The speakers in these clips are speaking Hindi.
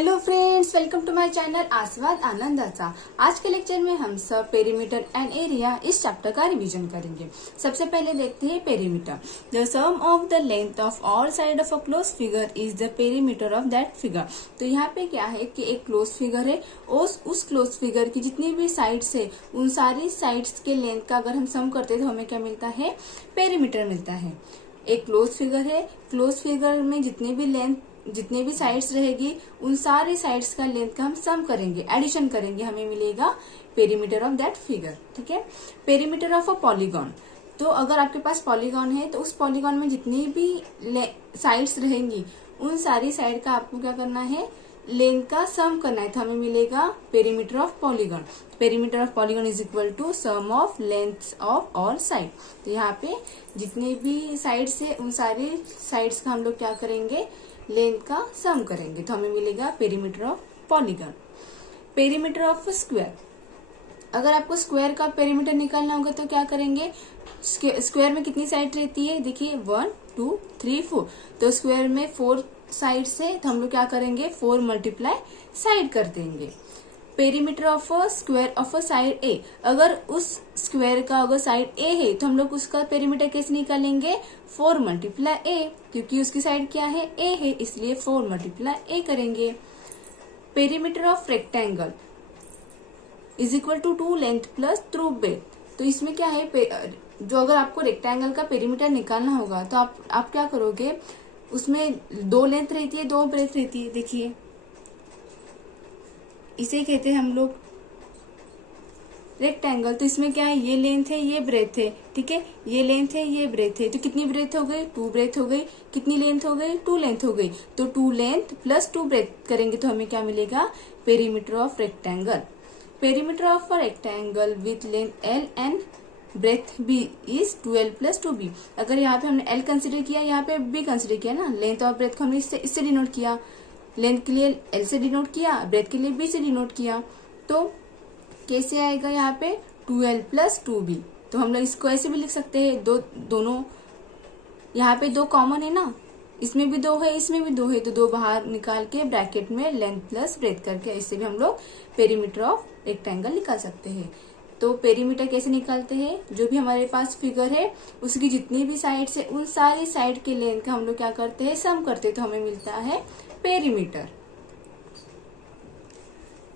Hello friends, welcome to my channel Aaswad Anandacha. आज के लेक्चर में हम सब पेरीमीटर एंड एरिया इस चैप्टर का रिवीजन करेंगे। सबसे पहले देखते हैं perimeter. The sum of the length of all side of a close figure is the perimeter of that figure. तो यहाँ पे क्या है कि एक क्लोज फिगर है, उस क्लोज फिगर की जितनी भी साइड्स है उन सारी साइड्स के लेंथ का अगर हम सम करते हैं तो हमें क्या मिलता है, पेरीमीटर मिलता है। एक क्लोज फिगर है, क्लोज फिगर में जितने भी साइड्स रहेगी उन सारी साइड्स का लेंथ का हम सम करेंगे, एडिशन करेंगे, हमें मिलेगा पेरीमीटर ऑफ दैट फिगर। ठीक है। Perimeter of a polygon. तो अगर आपके पास पॉलीगॉन है तो उस पॉलीगॉन में जितनी भी साइड्स रहेंगी उन सारी साइड का आपको क्या करना है, लेंथ का सम करना है, तो हमें मिलेगा perimeter of polygon. Perimeter of polygon is equal to sum of lengths of all side. तो यहाँ पे जितने भी साइड्स है उन सारी साइड्स का हम लोग क्या करेंगे, लेंथ का सम करेंगे, तो हमें मिलेगा perimeter of polygon. Perimeter of square. अगर आपको स्क्वायर का पेरीमीटर निकालना होगा तो क्या करेंगे, स्क्वायर में कितनी साइड रहती है, देखिए 1 2 3 4। तो स्क्वायर में 4 साइड से तो हम लोग क्या करेंगे, 4 मल्टीप्लाई साइड कर देंगे। Perimeter of square of side A. अगर उस स्क्वायर का अगर साइड ए है तो हम लोग उसका पेरीमीटर कैसे निकालेंगे, 4 मल्टीप्लाई ए, क्योंकि उसकी साइड क्या है, ए है, इसलिए 4 मल्टीप्लाई ए करेंगे। Perimeter of rectangle is equal to 2 length plus 2 breadth. तो इसमें क्या है, जो अगर आपको रेक्टेंगल का पेरीमीटर निकालना होगा तो आप क्या करोगे, उसमें 2 लेंथ रहती है, 2 ब्रेथ रहती है। देखिए इसे कहते हैं हम लोग रेक्टेंगल। तो इसमें क्या है, ये लेंथ है, ये ब्रेथ है। ठीक है, ये लेंथ है, ये ब्रेथ है। तो कितनी ब्रेथ हो गई, 2 ब्रेथ हो गई। कितनी लेंथ हो गई, 2 लेंथ हो गई। तो 2 लेंथ प्लस 2 ब्रेथ करेंगे तो हमें क्या मिलेगा, perimeter of rectangle. Perimeter of rectangle with length L and breadth B is 12 plus 2b। अगर यहाँ पे हमने एल कंसिडर किया, यहाँ पे बी कंसिडर किया ना, लेंथ और ब्रेथ को हमने इससे डिनोट किया। लेंथ के लिए एल से डिनोट किया, ब्रेथ के लिए बी से डिनोट किया। तो कैसे आएगा यहाँ पे 12 प्लस 2b। तो हम लोग इसको ऐसे भी लिख सकते हैं, दोनों यहाँ पे 2 कॉमन है ना, इसमें भी 2 है, इसमें भी 2 है, तो 2 बाहर निकाल के ब्रैकेट में लेंथ प्लस ब्रेथ करके इससे भी हम लोग पेरीमीटर ऑफ रेक्टेंगल निकाल सकते हैं। तो पेरीमीटर कैसे निकालते हैं, जो भी हमारे पास फिगर है उसकी जितनी भी साइड्स है उन सारी साइड के लेंथ का हम लोग क्या करते हैं, सम करते हैं, तो हमें मिलता है पेरीमीटर।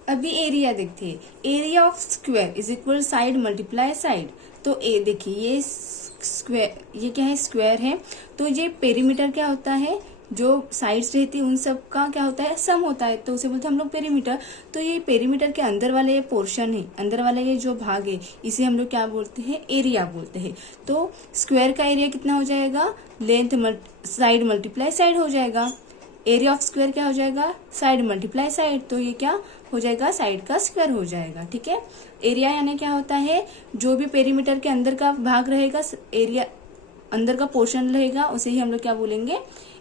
अभी एरिया देखते हैं। Area of square is equal side multiply side. तो ए देखिए, ये स्क्वायर, ये क्या है, स्क्वायर है। तो ये पेरीमीटर क्या होता है, जो साइड्स रहती है उन सब का क्या होता है, सम होता है, तो उसे बोलते हैं हम लोग पेरीमीटर। तो ये पेरीमीटर के अंदर वाला ये पोर्शन है, अंदर वाला ये जो भाग है, इसे हम लोग क्या बोलते हैं, एरिया बोलते हैं। तो स्क्वायर का एरिया कितना हो जाएगा, लेंथ साइड मल्टीप्लाई साइड हो जाएगा। एरिया ऑफ स्क्वायर क्या हो जाएगा, साइड मल्टीप्लाई साइड। तो ये क्या हो जाएगा, साइड का स्क्वायर हो जाएगा। ठीक है। एरिया यानी क्या होता है, जो भी पेरीमीटर के अंदर का भाग रहेगा, एरिया अंदर का पोर्शन रहेगा, उसे ही हम लोग क्या बोलेंगे,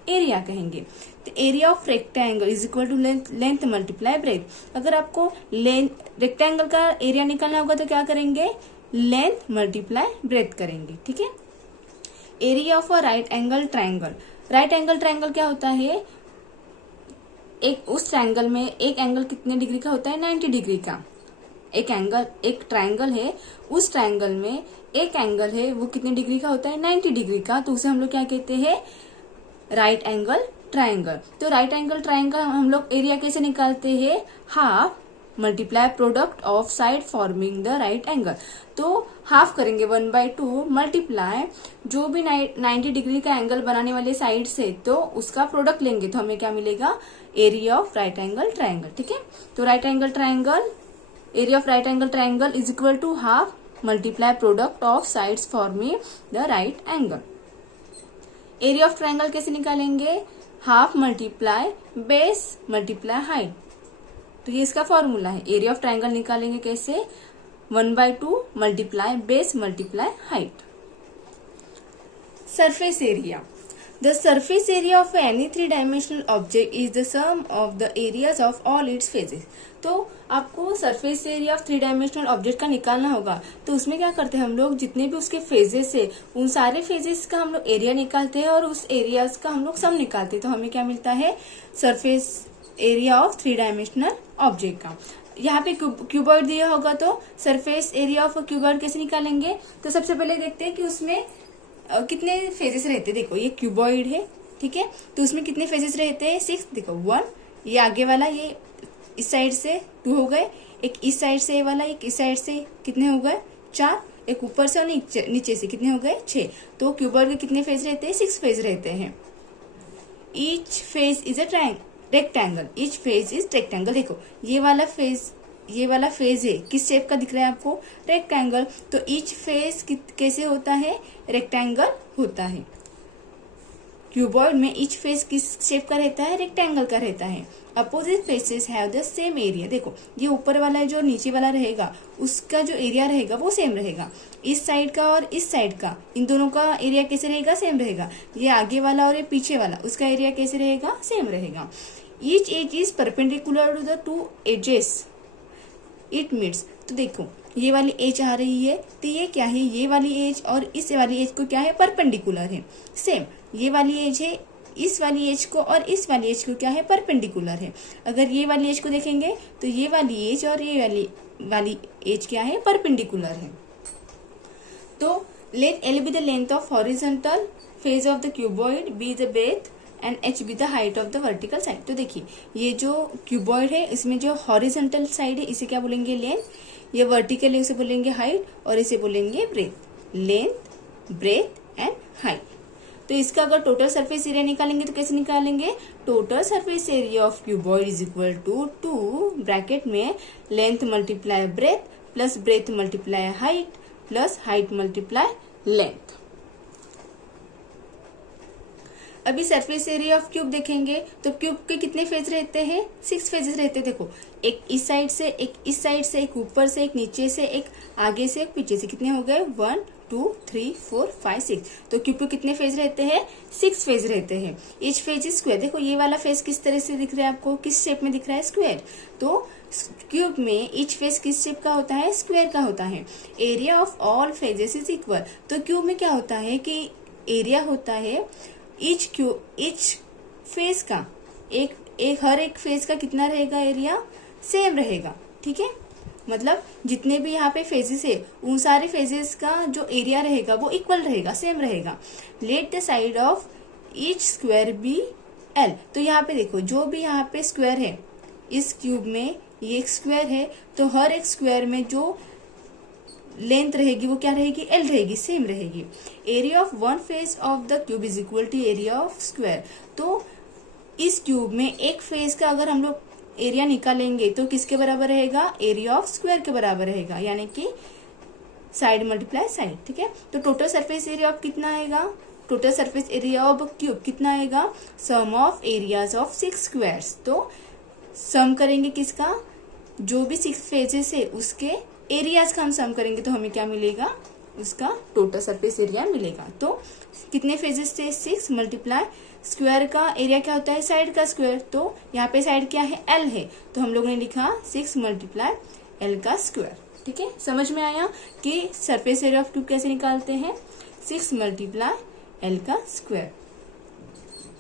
एरिया कहेंगे। तो area of rectangle is equal to length multiply breadth. अगर आपको रेक्टेंगल का एरिया निकालना होगा तो क्या करेंगे, लेंथ मल्टीप्लाई ब्रेथ करेंगे। ठीक है। Area of a right angle triangle. Right angle triangle क्या होता है, उस ट्रायंगल में एक एंगल कितने डिग्री का होता है, 90 डिग्री का। एक ट्रायंगल है, उस ट्रायंगल में एक एंगल है, वो कितने डिग्री का होता है, 90 डिग्री का। तो उसे हम लोग क्या कहते हैं, राइट एंगल ट्रायंगल। तो राइट एंगल ट्रायंगल हम लोग एरिया कैसे निकालते हैं, half multiply product of side forming the right angle. तो हाफ करेंगे 1/2 मल्टीप्लाई जो भी 90 डिग्री का एंगल बनाने वाले साइड से, तो उसका प्रोडक्ट लेंगे, तो हमें क्या मिलेगा, area of right angle triangle. ठीक है। तो right angle triangle, area of right angle triangle is equal to half multiply product of sides forming the right angle. Area of triangle कैसे निकालेंगे, half multiply base multiply height. तो ये इसका फॉर्मूला है। एरिया ऑफ ट्राइंगल निकालेंगे कैसे, 1/2 multiply base multiply height. Surface area. The surface area of any 3-डायमेंशनल object is the sum of the areas of all its faces. तो आपको सरफेस एरिया ऑफ 3-डायमेंशनल ऑब्जेक्ट का निकालना होगा, तो उसमें क्या करते हैं हम लोग, जितने भी उसके फेजेस है उन सारे फेजेस का हम लोग एरिया निकालते हैं और उस एरियाज का हम लोग सम निकालते हैं। तो हमें क्या मिलता है, surface area of 3 dimensional object का। यहाँ पे क्यूबॉइड दिया होगा तो सरफेस एरिया ऑफ क्यूबॉइड कैसे निकालेंगे? तो सबसे पहले देखते हैं कि उसमें कितने फेजेस रहते हैं। देखो ये क्यूबॉइड है, ठीक है, तो उसमें कितने फेजेस रहते हैं? 6। देखो 1, ये आगे वाला, ये इस साइड से 2 हो गए, एक इस साइड से वाला, एक इस साइड से, कितने हो गए? 4, एक ऊपर से और नीचे से, कितने हो गए? 6। तो क्यूबॉइड के कितने फेज रहते हैं? 6 फेज रहते हैं। Each phase is a rectangle, each phase is rectangle. देखो ये वाला फेज है, किस शेप का दिख रहा है आपको? रेक्टेंगल। तो ईच फेज कैसे होता है? रेक्टेंगल होता है। क्यूबॉइड में ईच फेस किस शेप का रहता है? रेक्टेंगल का रहता है। Opposite faces have the same area. देखो ये ऊपर वाला है, जो नीचे वाला रहेगा उसका जो एरिया रहेगा वो सेम रहेगा। इस साइड का और इस साइड का, इन दोनों का एरिया कैसे रहेगा? सेम रहेगा। ये आगे वाला और ये पीछे वाला, उसका एरिया कैसे रहेगा? सेम रहेगा। Each edge is perpendicular to the 2 edges it meets. तो देखो ये वाली एज आ रही है, तो ये क्या है? ये वाली एज और इस वाली एज को क्या है? परपेंडिकुलर है। सेम ये वाली एज है, इस वाली एज को और इस वाली एज को क्या है? परपेंडिकुलर है। अगर ये वाली एज को देखेंगे तो ये वाली एज और ये वाली एज क्या है? परपेंडिकुलर है। तो let L be the length of horizontal face of the cuboid, B the breadth and H be the height of the vertical side. तो देखिए ये जो क्यूबॉइड है इसमें जो हॉरिजॉन्टल साइड है इसे क्या बोलेंगे? लेंथ। ये वर्टिकल है उसे बोलेंगे हाइट, और इसे बोलेंगे breadth. Length, breadth and height. तो इसका अगर टोटल सरफेस एरिया निकालेंगे तो कैसे निकालेंगे? Total surface area of cuboid is equal to 2 bracket में length multiply breadth plus breadth multiply height plus height multiply length. अभी सरफेस एरिया ऑफ क्यूब देखेंगे तो क्यूब के कितने फेज रहते हैं? 6 फेजेस रहते हैं। देखो एक इस साइड से, एक इस साइड से, एक ऊपर से, एक नीचे से, एक आगे से, एक पीछे से। कितने हो गए? 1 2 3 4 5 6। तो क्यूब के कितने फेज रहते हैं? 6 फेज रहते हैं। Each phase is square. देखो ये वाला फेज किस तरह से दिख रहा है आपको? किस शेप में दिख रहा है? स्क्वायर। तो क्यूब में ईच फेज किस शेप का होता है? स्क्वायर का होता है। Area of all phases is equal. तो क्यूब में क्या होता है कि एरिया होता है ईच फेज का, हर एक फेज का कितना रहेगा? एरिया सेम रहेगा, ठीक है। मतलब जितने भी यहाँ पे फेजेस है उन सारे फेजेस का जो एरिया रहेगा वो इक्वल रहेगा, सेम रहेगा। Let the side of each square be L. तो यहाँ पे देखो जो भी यहाँ पे स्क्वायर है इस क्यूब में, ये एक स्क्वायर है, तो हर एक स्क्वायर में जो लेंथ रहेगी वो क्या रहेगी? एल रहेगी, सेम रहेगी। Area of one face of the cube is equal to area of square. तो इस क्यूब में एक फेज का अगर हम लोग एरिया निकालेंगे तो किसके बराबर रहेगा? एरिया ऑफ स्क्वायर के बराबर रहेगा, यानी कि साइड मल्टीप्लाई साइड, ठीक है। तो टोटल सरफेस एरिया ऑफ कितना आएगा? Total surface area of cube कितना आएगा? सम ऑफ एरियाज ऑफ 6 स्क्वायर्स। तो सम करेंगे किसका? जो भी 6 फेजेस है उसके एरियाज का हम सम करेंगे तो हमें क्या मिलेगा? उसका टोटल सरफेस एरिया मिलेगा। तो कितने फेजेस थे? 6 मल्टीप्लाई स्क्वायर का एरिया क्या होता है? साइड का स्क्वायर। तो यहाँ पे साइड क्या है? एल है, तो हम लोगों ने लिखा 6 मल्टीप्लाई एल का स्क्वायर, ठीक है। समझ में आया कि सरफेस एरिया ऑफ क्यूब कैसे निकालते हैं? 6 मल्टीप्लाई एल का स्क्वायर।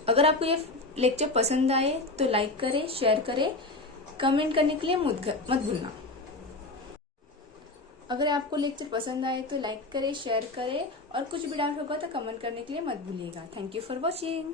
अगर आपको ये लेक्चर पसंद आए तो लाइक करें, शेयर करें, कमेंट करने के लिए मत भूलना। अगर आपको लेक्चर पसंद आए तो लाइक करें, शेयर करें, और कुछ भी डाउट होगा तो कमेंट करने के लिए मत भूलिएगा। Thank you for watching.